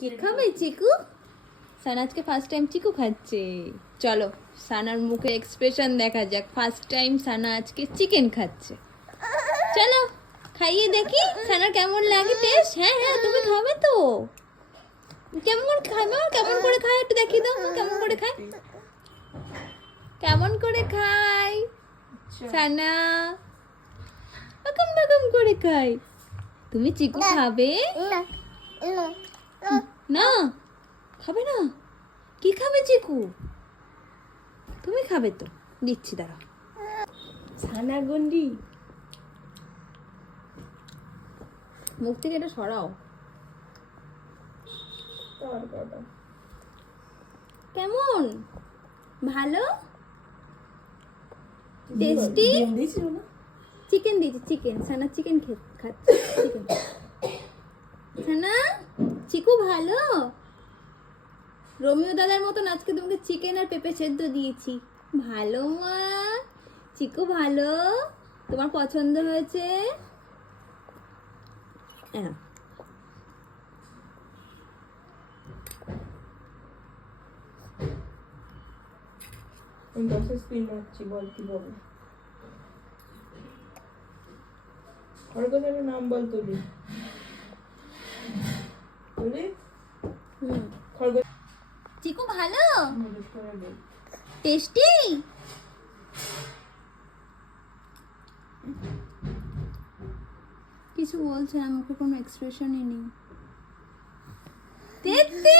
কি খাবে চিকু? সানা আজকে ফার্স্ট টাইম চিকু খাচ্ছে। চলো সানার মুখে এক্সপ্রেশন দেখা যাক। ফার্স্ট টাইম সানা আজকে চিকেন খাচ্ছে। চলো খাইয়ে দেখি। সানার কেমন লাগে টেস্ট হ্যাঁ হ্যাঁ তুমি খাবে তো। কেমন করে খায় কেমন করে খায় একটু দেখিয়ে দাও কেমন করে খায়? কেমন করে খায়? সানা? বাকম বাকম করে খায়। তুমি চিকু খাবে? না। খাবে না। কি খাবে চিকু? তুমি খাবে তো। দিচ্ছি দাঁড়া ছানা গন্ডি। মুখ থেকে এটা সরাও। কেমন? ভালো? টেস্টি না চিকেন দিয়েছি চিকেন সানা চিকেন খাচ্ছে চিকেন সানা চিকু, ভালো? রোমিও দাদার মতন আজকে তোমাকে চিকেন আর পেঁপে সেদ্ধ দিয়েছি। ভালো মা? চিকু, ভালো? তোমার পছন্দ হয়েছে? হ্যাঁ। দশের স্পিন মারছি বল কি বল খরগোশের নাম বল তুলি। ভালো? টেস্টি? কিছু বলছে আমাকে মুখে কোনো এক্সপ্রেশনই নেই। তেত্তি